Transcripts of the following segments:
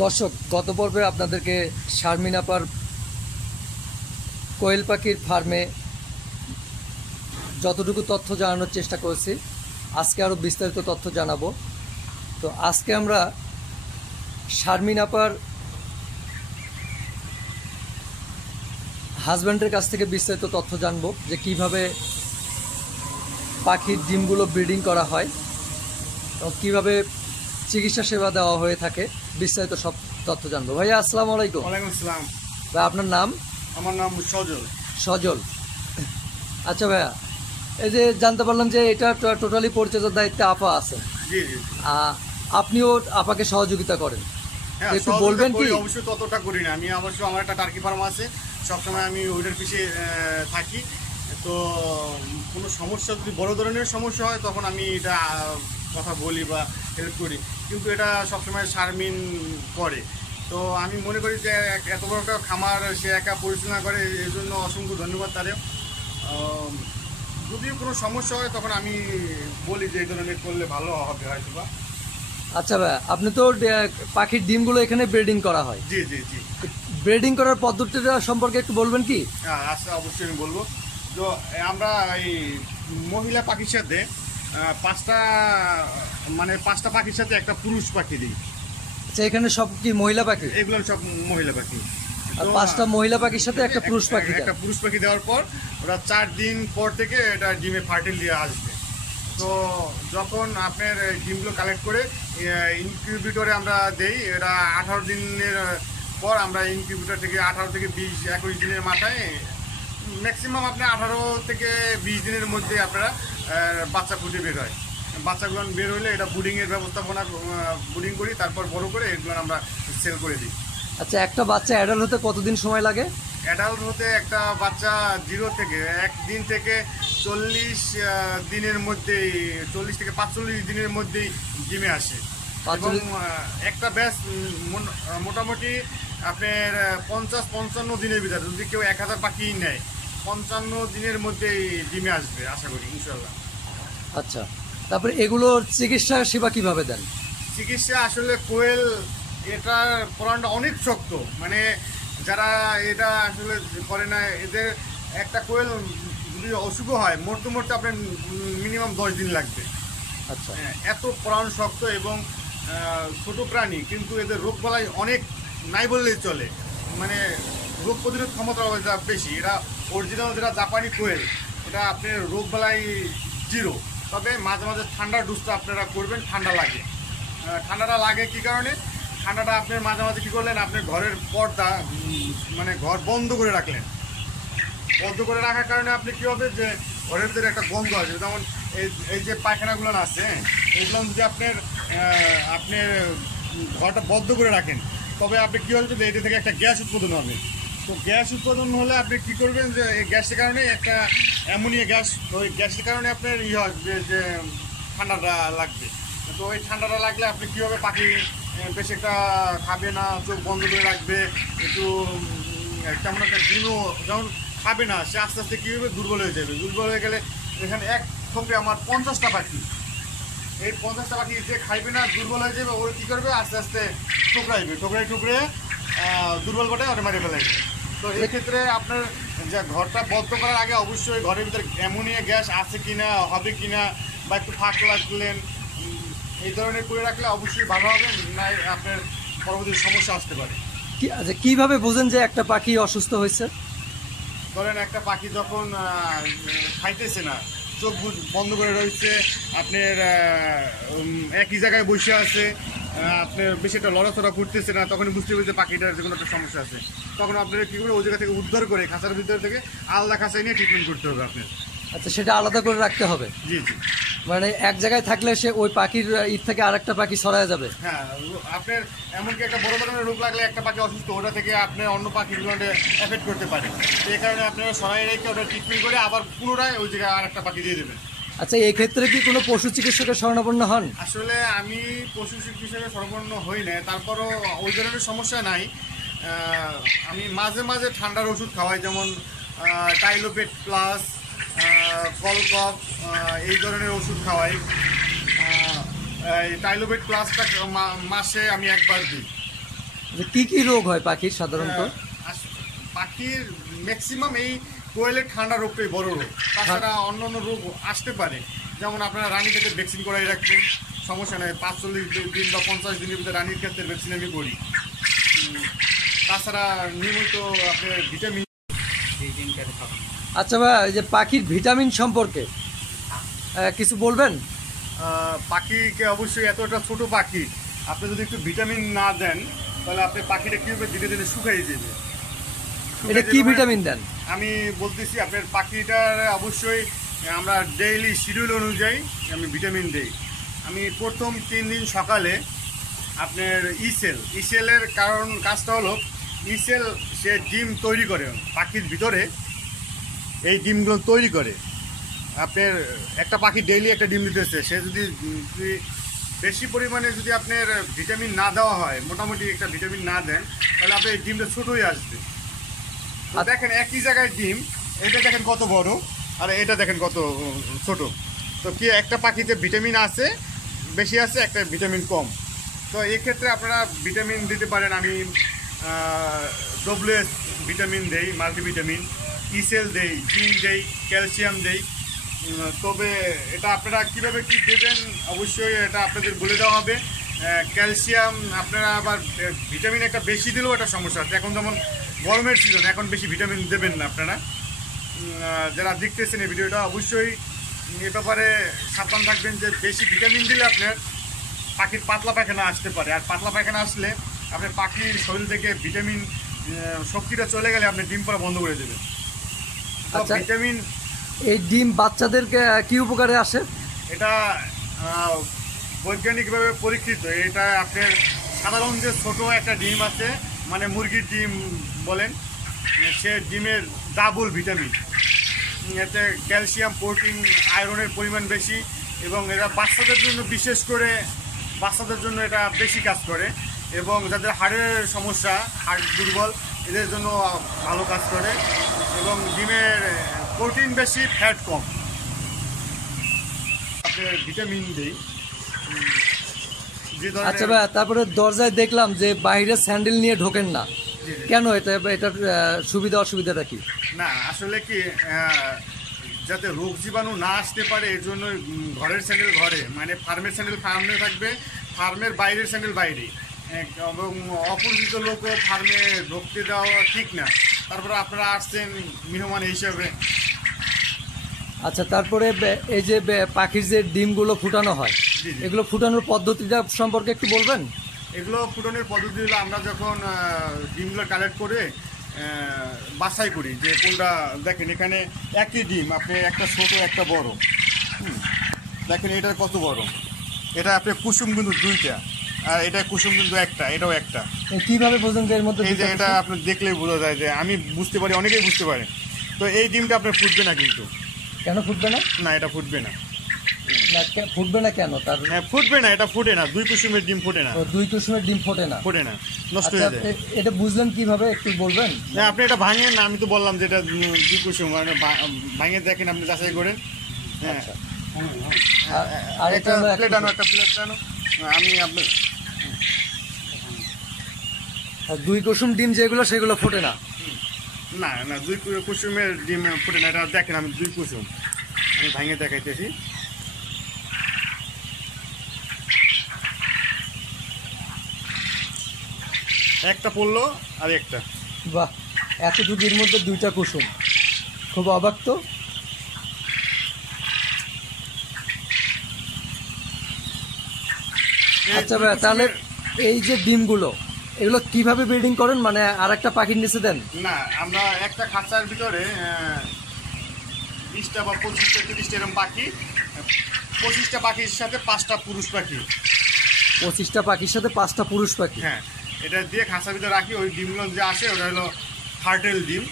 দর্শক, গত পর্বে আপনাদেরকে শারমিন আপার কোয়েল পাখির ফার্মে যতটুকু তথ্য জানানোর চেষ্টা করেছি, আজকে আরও বিস্তারিত তথ্য জানাবো। তো আজকে আমরা শারমিন আপার হাজব্যান্ডের কাছ থেকে বিস্তারিত তথ্য জানবো যে কিভাবে পাখির ডিমগুলো ব্রিডিং করা হয় এবং কীভাবে চিকিৎসা সেবা দেওয়া হয়ে থাকে, বিস্তারিত সব তথ্য জানবো। ভাইয়া আসসালামু আলাইকুম। ওয়ালাইকুম আসসালাম। ভাই, আপনার নাম? আমার নাম সজল। সজল। আচ্ছা ভাইয়া, এই যে জানতে পারলাম যে এটা টোটালি পরিচর্যার দায়িত্বে আপা আছে। জি জি। আপনিও আপাকে সহযোগিতা করেন, হ্যাঁ, একটু বলবেন কি? অবশ্যই ততটা করি না আমি। অবশ্যই আমার একটা টার্কি ফার্ম আছে, সবসময় আমি ওইটার পিছিয়ে থাকি। তো কোনো সমস্যা যদি বড় ধরনের সমস্যা হয় তখন আমি এটা কথা বলি বা হেল্প করি, কিন্তু এটা সবসময় শারমিন করে। তো আমি মনে করি যে এত বড় একটা খামার সে একা পরিচালনা করে, এই জন্য অসংখ্য ধন্যবাদ তাদের। যদি কোনো সমস্যা হয় তখন আমি বলি যে এই ধরনের করলে ভালো হবে হয়তো বা। আচ্ছা ভাইয়া, আপনি তো পাখির ডিমগুলো এখানে ব্রিডিং করা হয়। জি জি জি। ব্রিডিং করার পদ্ধতিটা সম্পর্কে একটু বলবেন কি? হ্যাঁ, আচ্ছা, অবশ্যই আমি বলবো। তো আমরা এই মহিলা পাখির সাথে পাঁচটা পাখির সাথে একটা পুরুষ পাখি দিই। আচ্ছা, এখানে সব কি মহিলা পাখি? এগুলো সব মহিলা পাখি। আর 5টা মহিলা পাখির সাথে একটা পুরুষ পাখি দেন। একটা পুরুষ পাখি দেওয়ার পর ওরা 4 দিন পর থেকে এটা ডিমে ফার্টিল দিয়ে আসবে। তো যখন আপনার ডিমগুলো কালেক্ট করে ইনকিউবেটরে আমরা দেই, এটা 18 দিনের পর আমরা ইনকিউবেটর থেকে 18 থেকে 20-21 দিনের মাথায় ম্যাক্সিমাম আপনার 18 থেকে 20 দিনের মধ্যে আপনারা বাচ্চা ফুটে বের হয়। বাচ্চাগুলো বের হলে এটা বুডিংয়ের ব্যবস্থাপনা বুডিং করি, তারপর বড় করে এগুলো আমরা সেল করে দিই। আচ্ছা, একটা বাচ্চা অ্যাডাল্ট হতে কতদিন সময় লাগে? অ্যাডাল্ট হতে একটা বাচ্চা 0 থেকে 1 দিন থেকে 40 দিনের মধ্যেই, 40 থেকে 45 দিনের মধ্যেই ডিমে আসে। এবং একটা ব্যাচ মোটামুটি আপনার 50-55 দিনের ভিতরে, যদি কেউ 1000 পাখি নেয় 55 দিনের মধ্যেই ডিমে আসবে আশা করি, ইনশাল্লাহ। আচ্ছা, তারপরে এগুলোর চিকিৎসা সেবা কিভাবে দেন? চিকিৎসা আসলে কোয়েল এটার পরানটা অনেক শক্ত, মানে যারা এটা আসলে করে না, এদের একটা কোয়েল যদি অসুখ হয় মরতে মরতে আপনার মিনিমাম 10 দিন লাগবে। আচ্ছা, এত প্রাণ শক্ত এবং ছোট প্রাণী, কিন্তু এদের রোগ বালাই অনেক নাই বললেই চলে। মানে রোগ প্রতিরোধ ক্ষমতা বেশি। এটা অরিজিনাল যেটা জাপানি কোয়েল, এটা আপনার রোগ বালাই 0। তবে মাঝে মাঝে ঠান্ডার ডুজটা আপনারা করবেন, ঠান্ডা লাগে। ঠান্ডাটা লাগে কী কারণে? ঠান্ডাটা আপনার মাঝে মাঝে কী করলেন, আপনার ঘরের পর্দা মানে ঘর বন্ধ করে রাখলেন। বন্ধ করে রাখার কারণে আপনি কী হবে যে ঘরের ভিতরে একটা গন্ধ আসবে। যেমন এই যে পায়খানাগুলো আছে, এগুলো যদি আপনার ঘরটা বন্ধ করে রাখেন, তবে আপনি কী হবে যে এটা থেকে একটা গ্যাস উৎপাদন হবে। তো গ্যাস উৎপাদন হলে আপনি কী করবেন যে এই গ্যাসের কারণে একটা অ্যামোনিয়া গ্যাস, ওই গ্যাসের কারণে আপনার হবে যে ঠান্ডাটা লাগবে। তো ওই ঠান্ডাটা লাগলে আপনি কী হবে, পাখি বেশি একটা খাবে না, চোখ বন্ধ করে রাখবে, একটু কেমন একটা ডিমও যেমন খাবে না, সে আস্তে আস্তে কী হবে, দুর্বল হয়ে যাবে। দুর্বল হয়ে গেলে এখানে এক থোপে আমার 50টা পাখি, এই 50টা পাখি যে খাইবে না, দুর্বল হয়ে যাবে, ওরা কী করবে, আস্তে আস্তে ঠুকরাইবে, ঠুকরে দুর্বল করে ওটা মারে ফেলাইবে। তো এক্ষেত্রে আপনার যে ঘরটা বন্ধ করার আগে অবশ্যই ঘরের ভিতরে অ্যামোনিয়া গ্যাস আছে কিনা, হবে কিনা, বা একটু ফাঁক লাগলেন, এই ধরনের করে রাখলে অবশ্যই ভালো হবে, না আপনার পরবর্তী সমস্যা আসতে পারে। আচ্ছা, কিভাবে বোঝেন যে একটা পাখি অসুস্থ হয়েছে? ধরেন একটা পাখি যখন খাইতেছে না, চোখ বন্ধ করে রয়েছে, আপনার একই জায়গায় বসে আছে, আপনার বেশি একটা লড়াচড়া করতেছে না, তখন বুঝতে হবে যে পাখিটার যে কোনো একটা সমস্যা আছে। তখন আপনারা কী করে ওই জায়গা থেকে উদ্ধার করে খাঁচার ভিতর থেকে আলাদা খাঁচায় নিয়ে ট্রিটমেন্ট করতে হবে আপনার। আচ্ছা, সেটা আলাদা করে রাখতে হবে? জি জি। মানে এক জায়গায় থাকলে সে ওই পাখির থেকে আরেকটা পাখি ছড়ায় যাবে? হ্যাঁ, আপনার এমনকি একটা বড় ধরনের রোগ লাগলে একটা পাখি অসুস্থ, ওটা থেকে আপনার অন্য পাখিগুলো এফেক্ট করতে পারে। সেই কারণে আপনারা সরাই রেখে ওটা ট্রিটমেন্ট করে আবার পুনরায় ওই জায়গায় আর একটা পাখি দিয়ে দেবেন। আচ্ছা, এই ক্ষেত্রে কি কোনো পশু চিকিৎসকের শরণাপন্ন হন? আসলে আমি পশু চিকিৎসকের শরণাপন্ন হই না, তারপরও ওই ধরনের সমস্যা নাই। আমি মাঝে মাঝে ঠান্ডার ওষুধ খাওয়াই, যেমন টাইলোপেট প্লাস, কলকফ, এই ধরনের ওষুধ খাওয়াই। এই টাইলোপেট প্লাসটা মাসে আমি একবার দিই। যে কি কি রোগ হয় পাখির সাধারণত? পাখির ম্যাক্সিমাম এই কোয়েলের ঠান্ডা রোগটাই বড় রোগ, তাছাড়া অন্য অন্য রোগ আসতে পারে। যেমন আপনারা রানীর ক্ষেত্রে ভ্যাকসিন করাই রাখবেন, সমস্যা নেই, 45 দিন বা 50 দিনের ভিতরে রানীর ক্ষেত্রে ভ্যাকসিন আমি করি। তাছাড়া নিয়মিত আপনার ভিটামিন। আচ্ছা ভাই, এই যে পাখির ভিটামিন সম্পর্কে কিছু বলবেন? পাখিকে অবশ্যই, এত একটা ছোটো পাখি, আপনি যদি একটু ভিটামিন না দেন তাহলে আপনি পাখিটা কীভাবে ধীরে ধীরে শুকাই দেবে। এটা কি ভিটামিন দেন? আমি বলতেছি আপনার পাখিটার অবশ্যই আমরা ডেইলি শিডিউল অনুযায়ী আমি ভিটামিন দিই। আমি প্রথম 3 দিন সকালে আপনার ইসেলের কাজটা হলো, ইসেল সে ডিম তৈরি করে পাখির ভিতরে, এই ডিমগুলো তৈরি করে। আপনার একটা পাখি ডেইলি একটা ডিম দিতেছে, সে যদি বেশি পরিমাণে যদি আপনার ভিটামিন না দেওয়া হয়, মোটামুটি একটা ভিটামিন না দেন, তাহলে আপনার এই ডিমটা ছোটোই আসবে। দেখেন একই জায়গায় ডিম, এটা দেখেন কত বড় আর এটা দেখেন কত ছোট। তো কি একটা পাখিতে ভিটামিন আছে বেশি আছে, একটা ভিটামিন কম। তো এক্ষেত্রে আপনারা ভিটামিন দিতে পারেন। আমি WS ভিটামিন দেই, মাল্টিভিটামিন, ইসেল দেই, জিঙ্ক দেই, ক্যালসিয়াম দেই। তবে এটা আপনারা কীভাবে কী দেবেন অবশ্যই এটা আপনাদের বলে দেওয়া হবে। ক্যালসিয়াম আপনারা আবার ভিটামিন একটা বেশি দিলেও একটা সমস্যা আছে। এখন যেমন গরমের সিজন, এখন বেশি ভিটামিন দেবেন না আপনারা। যারা দেখতেছেন এই ভিডিওটা অবশ্যই এ ব্যাপারে সাবধান থাকবেন যে বেশি ভিটামিন দিলে আপনার পাখির পাতলা পায়খানা আসতে পারে, আর পাতলা পায়খানা আসলে আপনার পাখির শরীর থেকে ভিটামিন শক্তিটা চলে গেলে আপনি ডিম পাড়া বন্ধ করে দেবেন। আচ্ছা, ভিটামিন এই ডিম বাচ্চাদেরকে কি উপকারে আসে? এটা বৈজ্ঞানিকভাবে পরীক্ষিত। এটা আপনার সাধারণ যে ছোটো একটা ডিম আছে, মানে মুরগির ডিম বলেন, সে ডিমের ডাবল ভিটামিন। এতে ক্যালসিয়াম, প্রোটিন, আয়রনের পরিমাণ বেশি, এবং এরা বাচ্চাদের জন্য, বিশেষ করে বাচ্চাদের জন্য এটা বেশি কাজ করে, এবং যাদের হাড়ের সমস্যা, হাড় দুর্বল, এদের জন্য ভালো কাজ করে, এবং ডিমের প্রোটিন বেশি, ফ্যাট কম। আপনার ভিটামিন দিই। আচ্ছা ভাই, তারপরে দরজায় দেখলাম যে বাইরে স্যান্ডেল নিয়ে ঢোকেন না, কেন? এটার সুবিধা অসুবিধাটা কি? না, আসলে কি যাতে রোগ জীবাণু না আসতে পারে এর জন্য ঘরের স্যান্ডেল ঘরে, মানে ফার্মের স্যান্ডেল ফার্মে থাকবে, ফার্মের বাইরের স্যান্ডেল বাইরে, এবং অপরিচিত লোকও ফার্মে ঢুকতে দেওয়া ঠিক না। তারপরে আপনারা আসছেন মেহমান হিসাবে। আচ্ছা, তারপরে এই যে পাখির যে ডিমগুলো ফুটানো হয়, এগুলো ফুটানোর পদ্ধতিটা সম্পর্কে একটু বলবেন? এগুলো ফুটানোর পদ্ধতি হলো, আমরা যখন ডিমগুলো কালেক্ট করে বাছাই করি যে কোনটা, দেখেন এখানে একই ডিম, আপনি একটা ছোট একটা বড়, দেখেন এটা কত বড়, এটা আপনি কুসুম কিন্তু 2টা, আর এটা কুসুম কিন্তু একটা, এটাও একটা। কিভাবে বোঝেন যে এর মধ্যে? এই যে এটা আপনি দেখলেই বোঝা যায়, যে আমি বুঝতে পারি, অনেকেই বুঝতে পারে। তো এই ডিমটা আপনার ফুটবে না কিন্তু। কেন ফুটবে না? না, এটা ফুটবে না। ফুটবে না কেন? তার ফুটবে না, এটা ফুটে না, 2 কুসুমের ডিম ফুটে না। 2 কুসুমের ডিম ফোটে না? ফুটে না, নষ্ট হয়ে যায়। এটা বুঝলেন কিভাবে একটু বলবেন? না, আপনি এটা ভাঙেন না, আমি তো বললাম যে এটা 2 কুসুম, মানে ভাঙে দেখেন, আপনি যাচাই করেন। হ্যাঁ, আর এটা প্লেট আনো, একটা প্লেট আনো, আমি আপনার 2 কুসুম ডিম যেগুলো, সেগুলো ফোটে না? না না, 2 কুসুমের ডিম ফুটে না, এটা দেখেন আমি 2 কুসুম, আমি ভাঙে দেখাইতেছি। একটা পড়লো আর একটা। বাহ, এতটুকুর মধ্যে 2টা কুসুম, খুব অবাক তো। আচ্ছা ভাই, তাহলে এই যে ডিমগুলো, এগুলো কিভাবে ব্রিডিং করেন? মানে আর একটা পাখির নিচে দেন? না, আমরা একটা খাঁচার ভিতরে 20টা বা 25টা 30টা এরকম পাখি, 25টা পাখির সাথে 5টা পুরুষ পাখি। 25টা পাখির সাথে 5টা পুরুষ পাখি? হ্যাঁ, এটা দিয়ে খাঁচার ভিতরে রাখি। ওই ডিমগুলো যে আসে ওটা হলো ফার্টেল ডিম।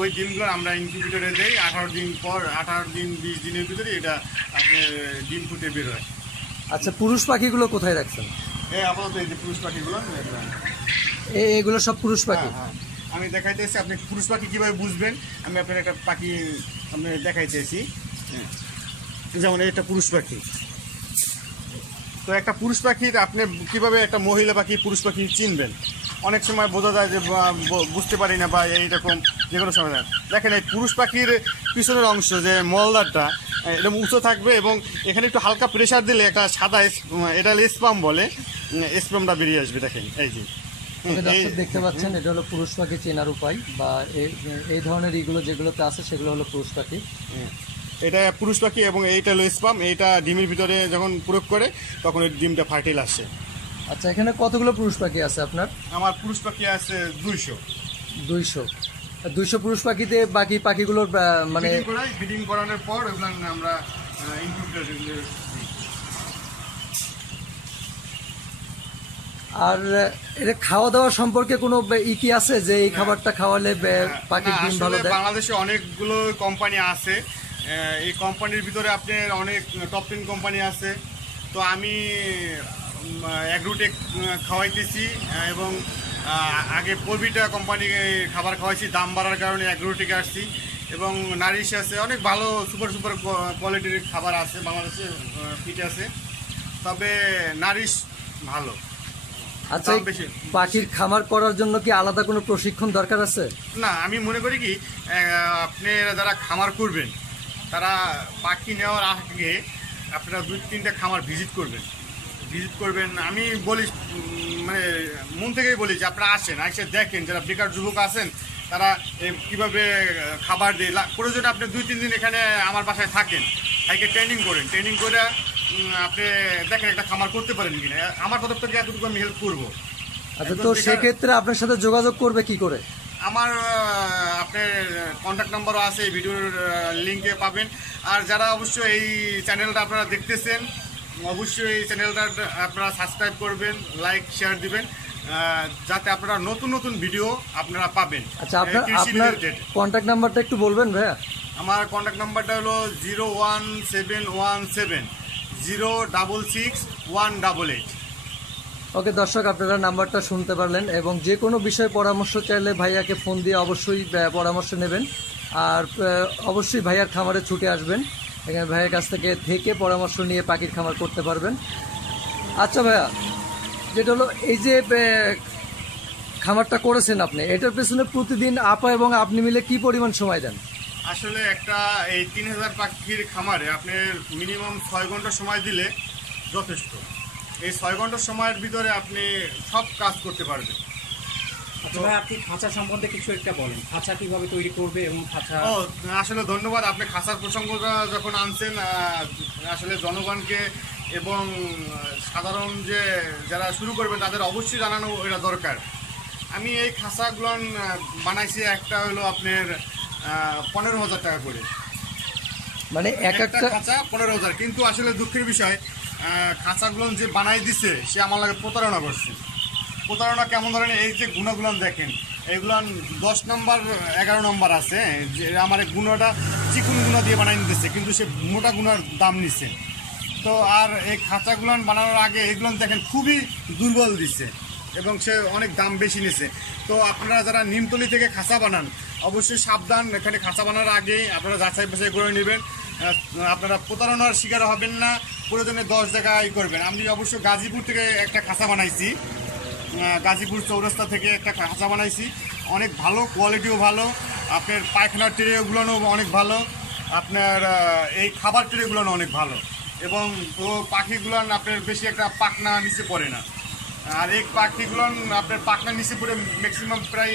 ওই ডিমগুলো আমরা ইনকিউবেটরে দেই। 18 দিন পর, 18 দিন 20 দিনের ভিতরে এটা আপনার ডিম ফুটে বের হয়। আচ্ছা, পুরুষ পাখিগুলো কোথায় রাখছেন? আপাতত এই যে পুরুষ পাখিগুলো, এগুলো সব পুরুষ পাখি? হ্যাঁ, আমি দেখাইতেছি। আপনি পুরুষ পাখি কীভাবে বুঝবেন, আমি আপনার একটা পাখি আমি দেখাইতেছি। যেমন এটা পুরুষ পাখি, তো একটা পুরুষ পাখির আপনি কিভাবে একটা মহিলা পাখি পুরুষ পাখি চিনবেন? অনেক সময় বোঝা যায় যে বুঝতে পারি না বা এইরকম যে কোনো সময় না। দেখেন এই পুরুষ পাখির পিছনের অংশ যে মলদারটা এরকম উঁচু থাকবে এবং এখানে একটু হালকা প্রেশার দিলে একটা সাদা এটা স্পাম বলে, স্পামটা বেরিয়ে আসবে। দেখেন এই যে দর্শক দেখতে পাচ্ছেন, এটা হলো পুরুষ পাখি চেনার উপায়, বা এই ধরনের ইগুলো যেগুলোতে আছে সেগুলো হলো পুরুষ পাখি। এটা পুরুষ পাখি এবং এইটা হলো স্পাম। এইটা ডিমের ভিতরে যখন প্রয়োগ করে তখন ওই ডিমটা ফার্টিল আসে। আচ্ছা, এখানে কতগুলো পুরুষ পাখি আছে আপনার? আমার পুরুষ পাখি আছে 200। 200 পুরুষ পাখিতে বাকি পাখিগুলোর মানে ব্রিডিং করানোর পর ওগুলো আমরা ইনকিউবেটর। আর এটা খাওয়া দাওয়া সম্পর্কে কোনো কি আছে যে এই খাবারটা খাওয়ালে পাখির ডিম ভালো দেয়? বাংলাদেশে অনেকগুলো কোম্পানি আছে, এই কোম্পানির ভিতরে আপনার অনেক টপ 10 কোম্পানি আছে। তো আমি অ্যাগ্রোটেক খাওয়াইতেছি এবং আগে পরবিটা কোম্পানি খাবার খাওয়াইছি, দাম বাড়ার কারণে অ্যাগ্রোটেকে আসছি। এবং নারিশ আছে, অনেক ভালো সুপার কোয়ালিটির খাবার আছে বাংলাদেশে ফিট আছে, তবে নারিশ ভালো। আচ্ছা, পাখির খামার করার জন্য কি আলাদা কোনো প্রশিক্ষণ দরকার আছে? না, আমি মনে করি কি আপনি যারা খামার করবেন তারা পাখি নেওয়ার আগে আপনারা 2-3টা খামার ভিজিট করবেন। আমি বলি মানে মন থেকেই বলি যে আপনারা আসেন, এসে দেখেন, যারা বেকার যুবক আছেন তারা কীভাবে খাবার দিয়ে, প্রয়োজনে আপনি 2-3 দিন এখানে আমার বাসায় থাকেন, তাইকে ট্রেনিং করে আপনি দেখেন একটা খামার করতে পারেন কিনা। আমার তরফ থেকে এতটুকু আমি হেল্প করবো। আচ্ছা, তো সেক্ষেত্রে আপনার সাথে যোগাযোগ করবে কি করে? আমার আপনার কন্ট্যাক্ট নাম্বারও আছে, এই ভিডিওর লিঙ্কে পাবেন। আর যারা অবশ্যই এই চ্যানেলটা আপনারা দেখতেছেন, অবশ্যই এই চ্যানেলটা আপনারা সাবস্ক্রাইব করবেন, লাইক শেয়ার দিবেন, যাতে আপনারা নতুন ভিডিও আপনারা পাবেন। আচ্ছা, আপনার কন্ট্যাক্ট নাম্বারটা একটু বলবেন ভাইয়া? আমার কন্ট্যাক্ট নাম্বারটা হলো 01717 066 188। ওকে দর্শক, আপনারা নাম্বারটা শুনতে পারলেন, এবং যে কোনো বিষয়ে পরামর্শ চাইলে ভাইয়াকে ফোন দিয়ে অবশ্যই পরামর্শ নেবেন। আর অবশ্যই ভাইয়ার খামারে ছুটে আসবেন, এখানে ভাইয়ের কাছ থেকে পরামর্শ নিয়ে পাখির খামার করতে পারবেন। আচ্ছা ভাইয়া, যেটা হলো এই যে খামারটা করেছেন আপনি, এটার পেছনে প্রতিদিন আপা এবং আপনি মিলে কি পরিমাণ সময় দেন? আসলে একটা এই 3000 পাখির খামারে আপনি মিনিমাম 6 ঘন্টা সময় দিলে যথেষ্ট। এই 6 ঘন্টার সময়ের ভিতরে আপনি সব কাজ করতে পারবেন। আচ্ছা ভাই, আপনি খাঁচা সম্বন্ধে কিছু একটা বলেন, খাঁচা কিভাবে তৈরি করবে এবং খাঁচা। আসলে ধন্যবাদ, আপনি খাঁচার প্রসঙ্গটা যখন আনছেন, আসলে জনগণকে এবং সাধারণ যে যারা শুরু করবে তাদের অবশ্যই জানানো এটা দরকার। আমি এই খাঁচাগুলো বানাইছি, একটা হলো আপনার 15,000 টাকা করে, মানে একটা খাঁচা 15,000। কিন্তু আসলে দুঃখের বিষয়, খাঁচাগুলো যে বানাই দিছে সে আমার লাগে প্রতারণা করছে। প্রতারণা কেমন ধরনের, এই যে গুণাগুলো দেখেন, এইগুলো 10 নম্বর 11 নম্বর আছে, যে আমার এই গুণাটা চিকুন গুণা দিয়ে বানাই নিতেছে, কিন্তু সে মোটা গুণার দাম নিছে। তো আর এই খাঁচাগুলো বানানোর আগে এগুলো দেখেন খুবই দুর্বল দিচ্ছে এবং সে অনেক দাম বেশি নিছে। তো আপনারা যারা নিমতলি থেকে খাঁচা বানান অবশ্যই সাবধান, এখানে খাঁচা বানানোর আগেই আপনারা যাচাই বাছাই করে নেবেন, আপনারা প্রতারণার শিকার হবেন না। প্রয়োজনে 10 জায়গায় করবেন। আমি অবশ্য গাজীপুর থেকে একটা খাঁচা বানাইছি, গাজীপুর চৌরাস্তা থেকে একটা খাঁচা বানাইছি, অনেক ভালো, কোয়ালিটিও ভালো, আপনার পায়খানার ট্রেগুলোও অনেক ভালো, আপনার এই খাবার ট্রেগুলোও অনেক ভালো, এবং ও পাখিগুলো আপনার বেশি একটা পাখনা নিচে পড়ে না। আর এই পাখিগুলো আপনার পাখনা নিচে পড়ে ম্যাক্সিমাম প্রায়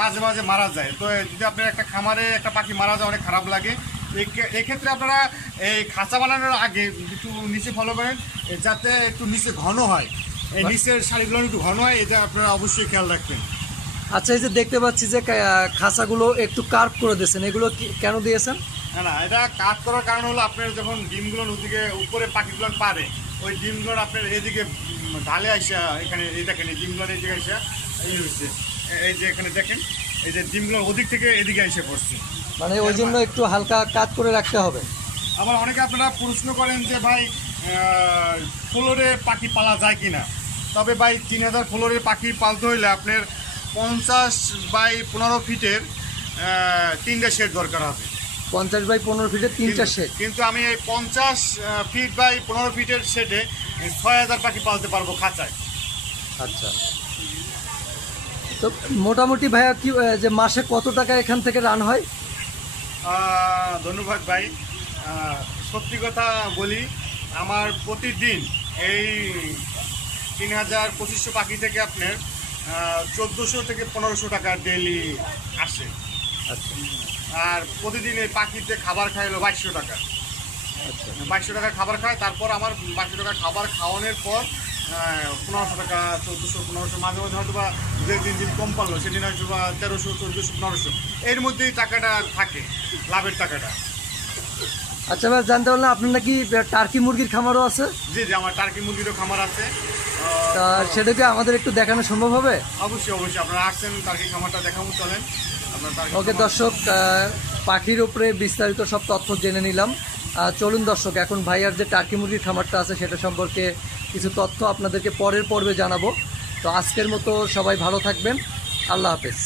মাঝে মাঝে মারা যায়। তো যদি আপনার একটা খামারে একটা পাখি মারা যায় অনেক খারাপ লাগে। এক্ষেত্রে আপনারা এই খাঁচা বানানোর আগে একটু নিচে ফলো করেন, যাতে একটু নিচে ঘন হয়, এই নিচের শাড়িগুলো একটু ঘন হয়, এটা আপনারা অবশ্যই খেয়াল রাখবেন। আচ্ছা, এই যে দেখতে পাচ্ছি যে খাঁচাগুলো একটু কার্ভ করে দিয়েছেন, এগুলো কেন দিয়েছেন? না, এটা কাট করার কারণ হলো আপনার যখন ডিমগুলো ওদিকে উপরে পাখিগুলো পারে, ওই ডিমগুলো আপনার এদিকে ঢালে আসা, এখানে এই দেখেন এই ডিমগুলো এদিকে আসা এই হচ্ছে, এই যে এখানে দেখেন এই যে ডিমগুলো ওদিক থেকে এদিকে এসে পড়ছে, মানে ওই জন্য একটু হালকা কাট করে রাখতে হবে। আবার অনেকে আপনারা প্রশ্ন করেন যে ভাই ফ্লোরে পাখি পালা যায় কিনা। তবে ভাই 3000 ফ্লোরের পাখি পালতে হইলে আপনার 50 বাই 15 ফিটের 3টা শেড দরকার হবে। 50 বাই 15 ফিটের 3টা শেড। কিন্তু আমি এই 50 ফিট বাই 15 ফিটের শেডে 6000 পাখি পালতে পারবো খাঁচায়। আচ্ছা, তো মোটামুটি ভাইয়া কি যে মাসে কত টাকা এখান থেকে রান হয়? ধন্যবাদ ভাই। সত্যি কথা বলি, আমার প্রতিদিন এই 3000-2500 পাখি থেকে আপনার 1400 থেকে 1500 টাকা ডেইলি আসে। আচ্ছা আর প্রতিদিন এই পাখিতে খাবার খাই হলো 2200 টাকা। আচ্ছা 2200 টাকা খাবার খায়, তারপর আমার 2200 টাকা খাবার খাওয়ানোর পর 1500 টাকা, 1400-1500, মাঝে মাঝে হয়তো বা 2-3 দিন কম পারলো, সেদিন হয়তো বা 1300-1400-1500, এর মধ্যেই টাকাটা থাকে, লাভের টাকাটা। আচ্ছা ভাই, জানতে পারলাম আপনার নাকি টার্কি মুরগির খামারও আছে? জি জি, আমার টার্কি মুরগিরও খামার আছে। তা সেটাকে আমাদের একটু দেখানো সম্ভব হবে? অবশ্যই অবশ্যই, আপনারা আসছেন, টার্কি খামারটা দেখাবো, চলেন আপনার টার্কি ওকে খামার। দর্শক, পাখির উপরে বিস্তারিত সব তথ্য জেনে নিলাম। চলুন দর্শক, এখন ভাইয়ার যে টার্কি মুরগির খামারটা আছে সেটা সম্পর্কে কিছু তথ্য আপনাদেরকে পরের পর্বে জানাবো। তো আজকের মতো সবাই ভালো থাকবেন, আল্লাহ হাফেজ।